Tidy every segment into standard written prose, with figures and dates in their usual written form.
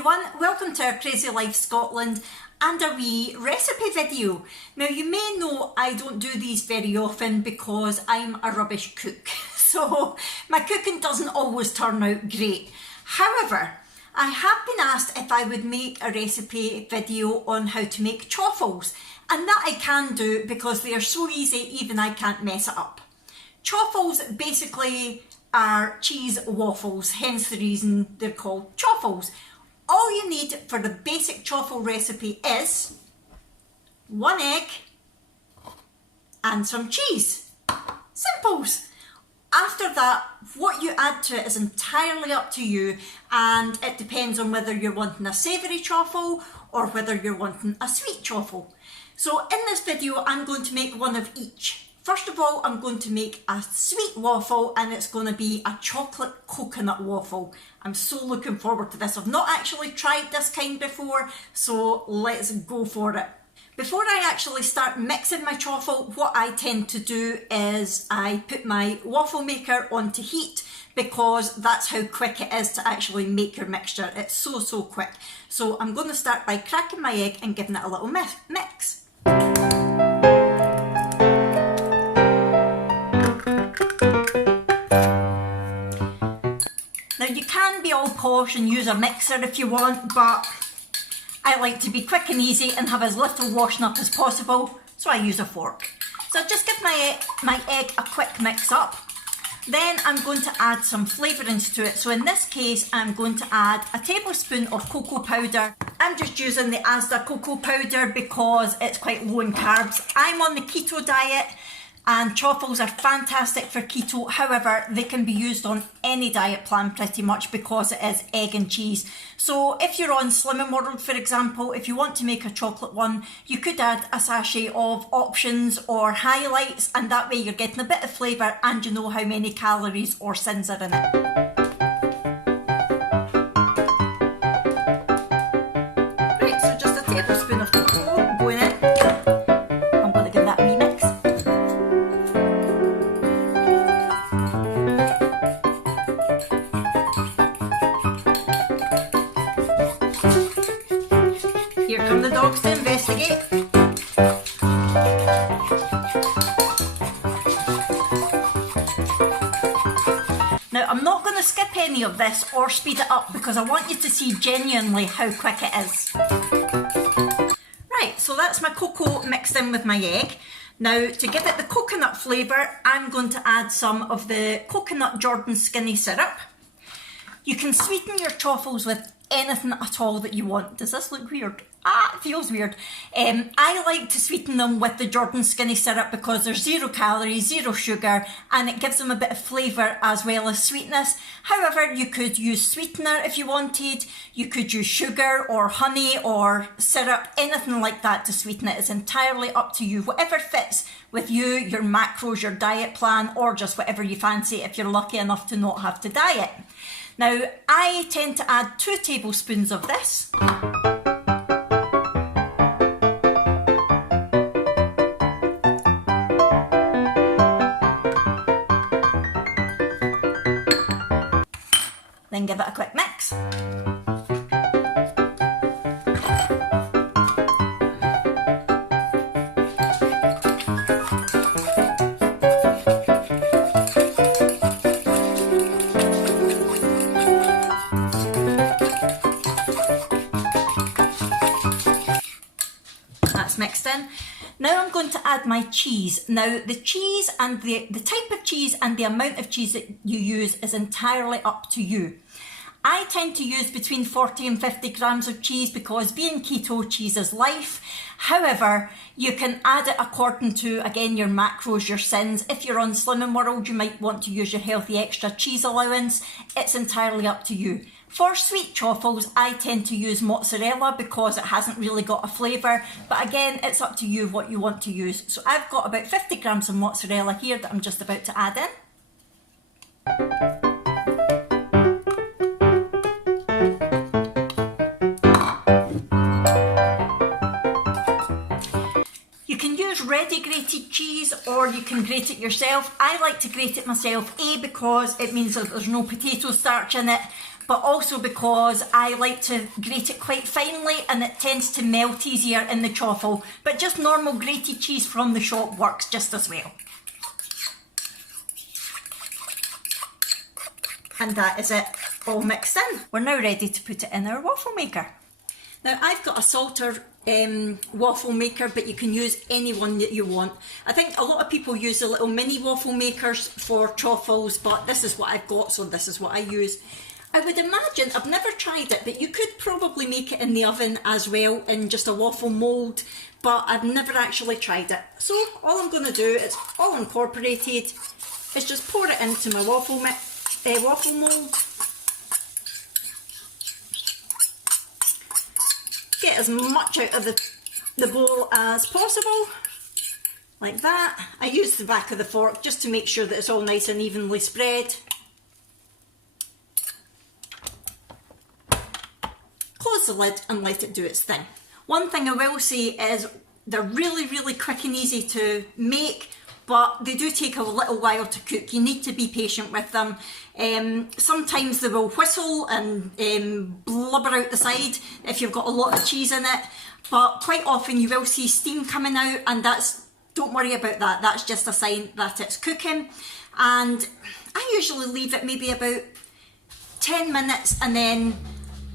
everyone, welcome to our Crazy Life Scotland and a wee recipe video. Now you may know I don't do these very often because I'm a rubbish cook, so my cooking doesn't always turn out great. However, I have been asked if I would make a recipe video on how to make chaffles, and that I can do because they are so easy even I can't mess it up. Chaffles basically are cheese waffles, hence the reason they're called chaffles. All you need for the basic chaffle recipe is 1 egg and some cheese. Simples. After that, what you add to it is entirely up to you, and it depends on whether you're wanting a savoury chaffle or whether you're wanting a sweet chaffle. So in this video, I'm going to make one of each. First of all, I'm going to make a sweet waffle, and it's going to be a chocolate coconut waffle. I'm so looking forward to this. I've not actually tried this kind before, so let's go for it. Before I actually start mixing my chaffle, what I tend to do is I put my waffle maker onto heat because that's how quick it is to actually make your mixture. It's so quick. So I'm going to start by cracking my egg and giving it a little mix. Now you can be all posh and use a mixer if you want, but I like to be quick and easy and have as little washing up as possible, so I use a fork. So just give my egg a quick mix up. Then I'm going to add some flavourings to it. So in this case, I'm going to add a tablespoon of cocoa powder. I'm just using the Asda cocoa powder because it's quite low in carbs. I'm on the keto diet, and chaffles are fantastic for keto. However, they can be used on any diet plan pretty much because it is egg and cheese. So if you're on Slimming World, for example, if you want to make a chocolate one, you could add a sachet of options or highlights, and that way you're getting a bit of flavour and you know how many calories or sins are in it. Right, so just a tablespoon of cocoa going in. I'm going to give that a wee mix. Here come the dogs to investigate. Now I'm not going to skip any of this or speed it up because I want you to see genuinely how quick it is. Right, so that's my cocoa mixed in with my egg. Now to give it the coconut flavour, I'm going to add some of the coconut Jordan skinny syrup. You can sweeten your chaffles with anything at all that you want. Does this look weird? It feels weird. I like to sweeten them with the Jordan skinny syrup because there's 0 calories, 0 sugar, and it gives them a bit of flavour as well as sweetness. However, you could use sweetener if you wanted. You could use sugar or honey or syrup, anything like that to sweeten it. It's entirely up to you. Whatever fits with you, your macros, your diet plan, or just whatever you fancy if you're lucky enough to not have to diet. Now, I tend to add 2 tablespoons of this. Then give it a quick mix. That's mixed in. Now I'm going to add my cheese. Now the cheese and the type of cheese and the amount of cheese that you use is entirely up to you. I tend to use between 40 and 50 grams of cheese because being keto, cheese is life. However, you can add it according to, again, your macros, your sins. If you're on Slimming World, you might want to use your healthy extra cheese allowance. It's entirely up to you. For sweet chaffles, I tend to use mozzarella because it hasn't really got a flavour. But again, it's up to you what you want to use. So I've got about 50 grams of mozzarella here that I'm just about to add in. Ready grated cheese, or you can grate it yourself. I like to grate it myself, A, because it means that there's no potato starch in it, but also because I like to grate it quite finely and it tends to melt easier in the chaffle. But just normal grated cheese from the shop works just as well. And that is it, all mixed in. We're now ready to put it in our waffle maker. Now I've got a Salter waffle maker, but you can use any one that you want. I think a lot of people use the little mini waffle makers for Chaffles, but this is what I've got, so this is what I use. I would imagine, I've never tried it, but you could probably make it in the oven as well in just a waffle mould, but I've never actually tried it. So all I'm going to do, it's all incorporated, is just pour it into my waffle mould. Get as much out of the bowl as possible, like that. I use the back of the fork just to make sure that it's all nice and evenly spread. Close the lid and let it do its thing. One thing I will say is they're really, really quick and easy to make, but they do take a little while to cook. You need to be patient with them. Sometimes they will whistle and blubber out the side if you've got a lot of cheese in it, but quite often you will see steam coming out, and don't worry about that. That's just a sign that it's cooking. And I usually leave it maybe about 10 minutes and then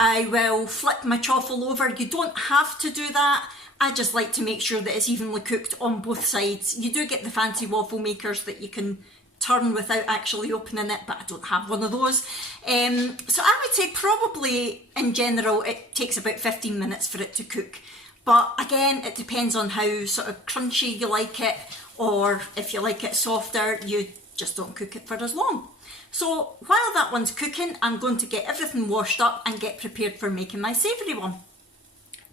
I will flip my chaffle over. You don't have to do that. I just like to make sure that it's evenly cooked on both sides. You do get the fancy waffle makers that you can turn without actually opening it, but I don't have one of those. So I would say probably in general it takes about 15 minutes for it to cook. But again, it depends on how sort of crunchy you like it, or if you like it softer, you just don't cook it for as long. So while that one's cooking, I'm going to get everything washed up and get prepared for making my savoury one.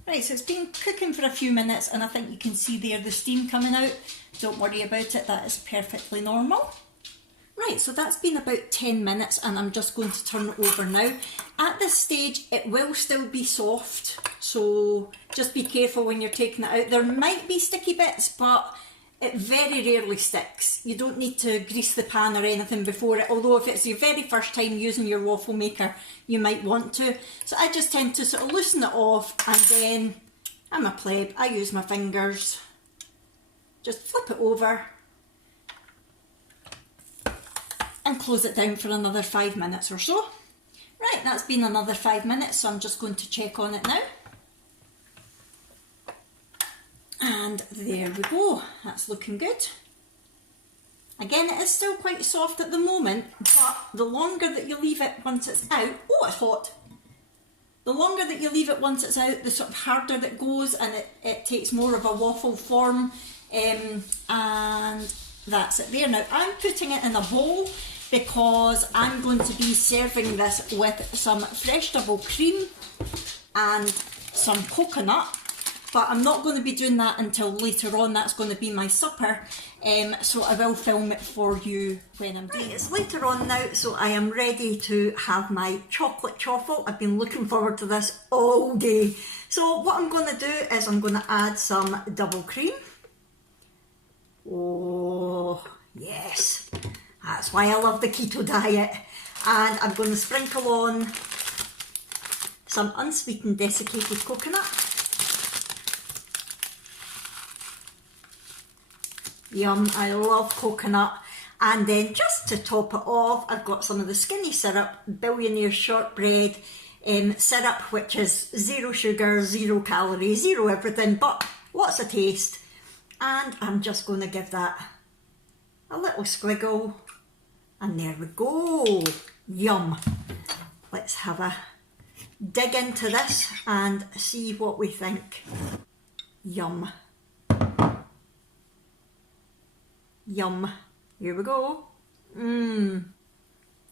Right, so it's been cooking for a few minutes and I think you can see there the steam coming out. Don't worry about it, that is perfectly normal. Right, so that's been about 10 minutes and I'm just going to turn it over now. At this stage, it will still be soft, so just be careful when you're taking it out. There might be sticky bits, but it very rarely sticks. You don't need to grease the pan or anything before it, although if it's your very first time using your waffle maker, you might want to. So I just tend to sort of loosen it off, and then I'm a pleb, I use my fingers. Just flip it over and close it down for another 5 minutes or so. Right, that's been another 5 minutes, so I'm just going to check on it now. And there we go, that's looking good. Again, it is still quite soft at the moment, but the longer that you leave it once it's out, oh, it's hot. The longer that you leave it once it's out, the sort of harder it goes, and it takes more of a waffle form. And that's it there. Now I'm putting it in a bowl because I'm going to be serving this with some fresh double cream and some coconut. But I'm not going to be doing that until later on. That's going to be my supper, so I will film it for you when I'm doing it. It's later on now, so I am ready to have my chocolate chaffle. I've been looking forward to this all day. So what I'm going to do is I'm going to add some double cream. Oh yes, that's why I love the keto diet. And I'm going to sprinkle on some unsweetened desiccated coconut. Yum, I love coconut. And then just to top it off, I've got some of the skinny syrup, Billionaire Shortbread syrup, which is 0 sugar, 0 calories, 0 everything, but lots of taste. And I'm just going to give that a little squiggle. And there we go. Yum. Let's have a dig into this and see what we think. Yum. Yum. Here we go.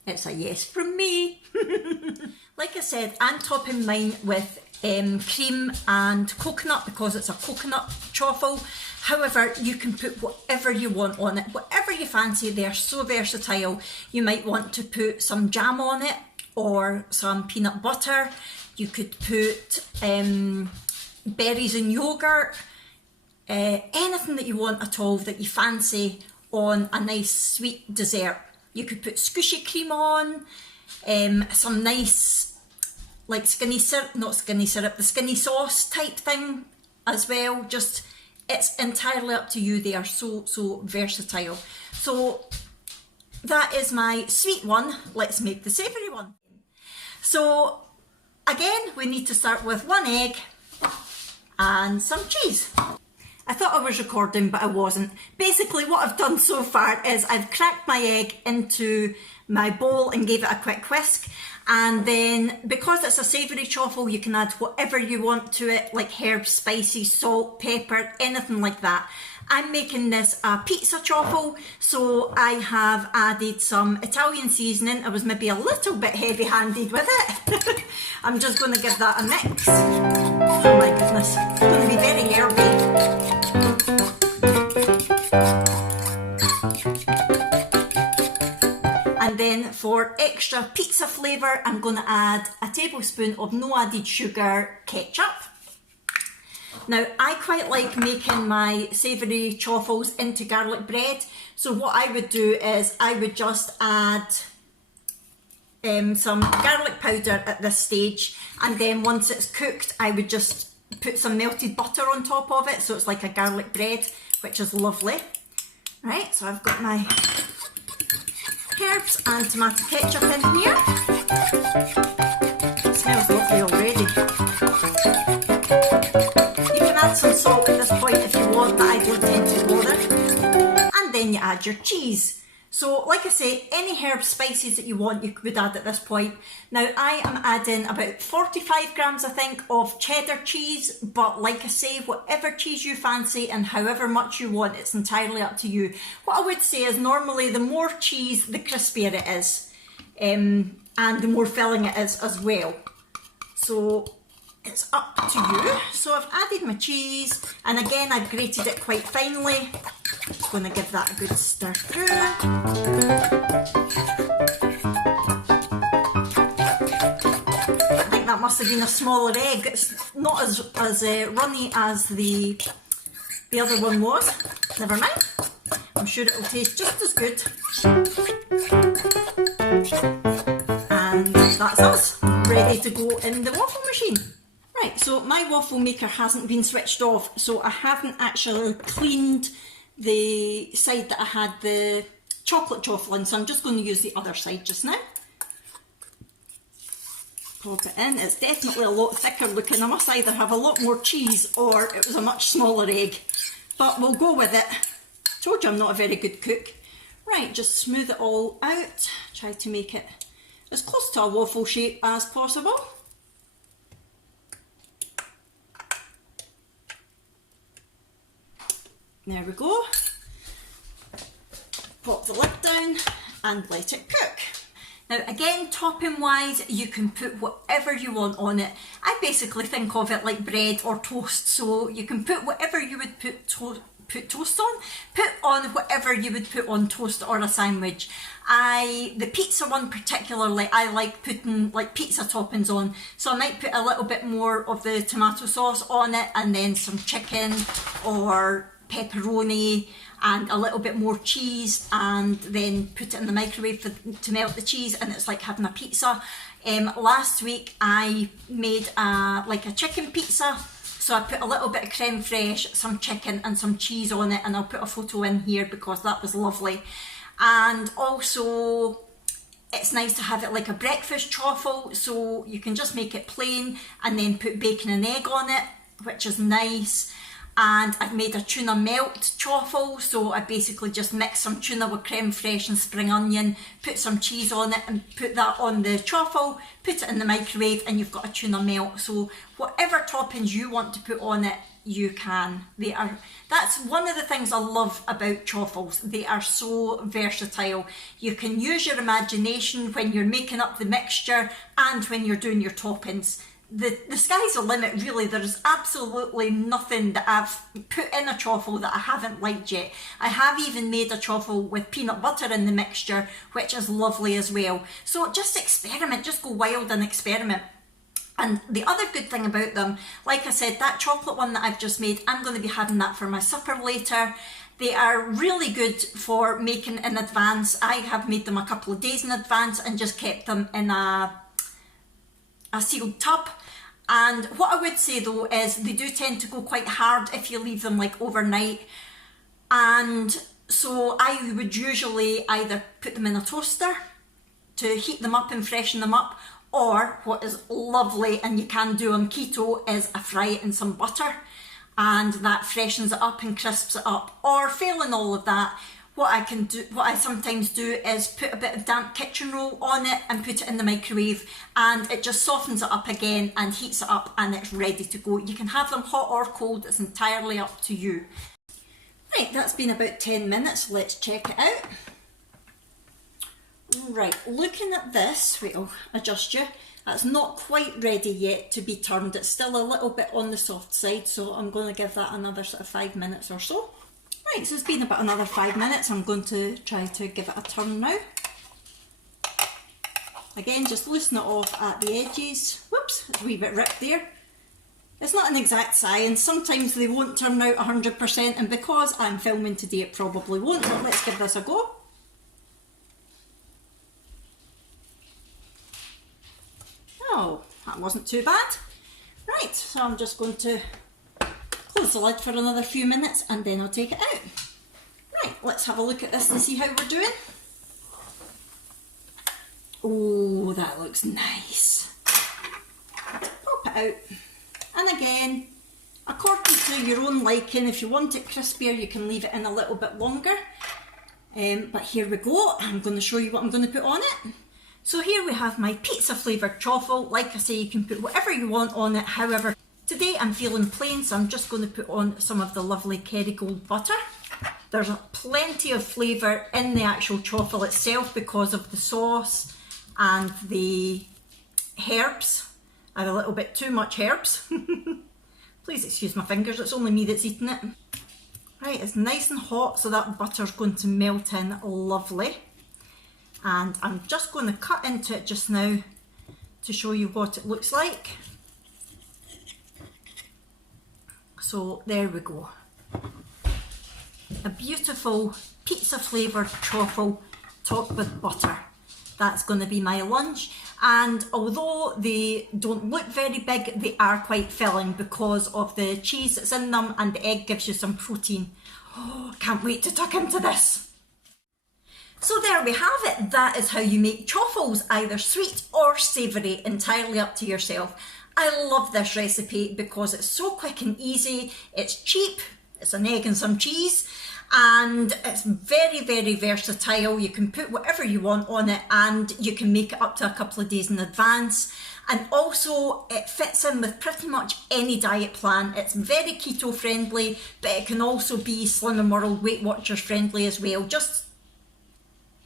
It's a yes from me. Like I said, I'm topping mine with cream and coconut because it's a coconut chaffle. However, you can put whatever you want on it, whatever you fancy. They're so versatile. You might want to put some jam on it or some peanut butter. You could put berries and yogurt. Anything that you want at all that you fancy on a nice sweet dessert. You could put squishy cream on, some nice like skinny syrup, not skinny syrup, the skinny sauce type thing as well. Just, it's entirely up to you. They are so, so versatile. So that is my sweet one. Let's make the savoury one. So again, we need to start with 1 egg and some cheese. I thought I was recording, but I wasn't. Basically what I've done so far is I've cracked my egg into my bowl and gave it a quick whisk. And then, because it's a savoury chaffle, you can add whatever you want to it, like herbs, spices, salt, pepper, anything like that. I'm making this a pizza chaffle, so I have added some Italian seasoning. I was maybe a little bit heavy-handed with it. I'm just going to give that a mix. Oh my goodness, it's going to be very herby. And then for extra pizza flavour, I'm going to add a tablespoon of no added sugar ketchup. Now, I quite like making my savoury chaffles into garlic bread. So what I would do is I would just add some garlic powder at this stage. And then once it's cooked, I would just put some melted butter on top of it. So it's like a garlic bread, which is lovely. Right, so I've got my herbs and tomato ketchup in here. It smells lovely already. You can add some salt at this point if you want, but I don't tend to bother. And then you add your cheese. So like I say, any herb spices that you want, you would add at this point. Now I am adding about 45 grams, I think, of cheddar cheese, but like I say, whatever cheese you fancy and however much you want, it's entirely up to you. What I would say is normally the more cheese, the crispier it is, and the more filling it is as well. So it's up to you. So I've added my cheese, and again I've grated it quite finely. Just going to give that a good stir through. I think that must have been a smaller egg. It's not as runny as the other one was. Never mind. I'm sure it will taste just as good. And that's us, ready to go in the waffle machine. Right, so my waffle maker hasn't been switched off, so I haven't actually cleaned the side that I had the chocolate chaffle in, so I'm just going to use the other side just now. Pop it in. It's definitely a lot thicker looking. I must either have a lot more cheese or it was a much smaller egg, but we'll go with it. Told you I'm not a very good cook. Right, just smooth it all out. Try to make it as close to a waffle shape as possible. There we go. Pop the lid down and let it cook. Now again, topping wise, you can put whatever you want on it. I basically think of it like bread or toast, so you can put whatever you would put toast on. Put on whatever you would put on toast or a sandwich. The pizza one particularly, I like putting like pizza toppings on, so I might put a little bit more of the tomato sauce on it, and then some chicken or pepperoni and a little bit more cheese, and then put it in the microwave to melt the cheese, and it's like having a pizza. Last week I made like a chicken pizza, so I put a little bit of creme fraiche, some chicken and some cheese on it, and I'll put a photo in here because that was lovely. And also it's nice to have it like a breakfast chaffle, so you can just make it plain and then put bacon and egg on it, which is nice. And I've made a tuna melt chaffle, so I basically just mix some tuna with creme fraiche and spring onion, put some cheese on it and put that on the chaffle, put it in the microwave, and you've got a tuna melt. So whatever toppings you want to put on it, you can. That's one of the things I love about chaffles. They are so versatile. You can use your imagination when you're making up the mixture and when you're doing your toppings. The sky's the limit, really. There is absolutely nothing that I've put in a chaffle that I haven't liked yet. I have even made a chaffle with peanut butter in the mixture, which is lovely as well. So just experiment, just go wild and experiment. And the other good thing about them, like I said, that chocolate one that I've just made, I'm going to be having that for my supper later. They are really good for making in advance. I have made them a couple of days in advance and just kept them in a a sealed tub. And what I would say though is they do tend to go quite hard if you leave them like overnight. And so I would usually either put them in a toaster to heat them up and freshen them up, or what is lovely and you can do on keto is I fry it in some butter and that freshens it up and crisps it up. Or failing all of that, what I sometimes do is put a bit of damp kitchen roll on it and put it in the microwave, and it just softens it up again and heats it up, and it's ready to go. You can have them hot or cold, it's entirely up to you. Right, that's been about 10 minutes, let's check it out. Right, looking at this, wait, I'll adjust you. That's not quite ready yet to be turned. It's still a little bit on the soft side, so I'm going to give that another sort of 5 minutes or so. Right, so it's been about another 5 minutes. I'm going to try to give it a turn now. Again, just loosen it off at the edges. Whoops, it's a wee bit ripped there. It's not an exact science. Sometimes they won't turn out 100%, and because I'm filming today, it probably won't, but let's give this a go. Oh, that wasn't too bad. Right, so I'm just going to close the lid for another few minutes and then I'll take it out. Right, let's have a look at this and see how we're doing. Oh, that looks nice. Pop it out. And again, according to your own liking, if you want it crispier, you can leave it in a little bit longer. But here we go. I'm going to show you what I'm going to put on it. So here we have my pizza flavoured chaffle. Like I say, you can put whatever you want on it. However, today I'm feeling plain, so I'm just going to put on some of the lovely Kerrygold butter. There's plenty of flavour in the actual chaffle itself because of the sauce and the herbs. I have a little bit too much herbs. Please excuse my fingers, it's only me that's eating it. Right, it's nice and hot, so that butter's going to melt in lovely. And I'm just going to cut into it just now to show you what it looks like. So there we go. A beautiful pizza flavoured chaffle topped with butter. That's going to be my lunch. And although they don't look very big, they are quite filling because of the cheese that's in them, and the egg gives you some protein. Oh, can't wait to tuck into this. So there we have it. That is how you make chaffles, either sweet or savoury, entirely up to yourself. I love this recipe because it's so quick and easy, it's cheap, it's an egg and some cheese, and it's very, very versatile. You can put whatever you want on it and you can make it up to a couple of days in advance. And also it fits in with pretty much any diet plan. It's very keto friendly, but it can also be Slimming World Weight Watchers friendly as well. Just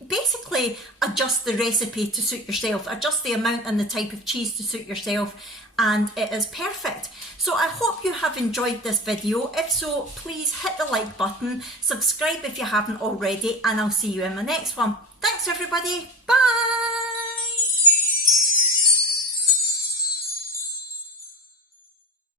basically adjust the recipe to suit yourself, adjust the amount and the type of cheese to suit yourself, and it is perfect. So I hope you have enjoyed this video. If so, please hit the like button, subscribe if you haven't already, and I'll see you in my next one. Thanks everybody, bye!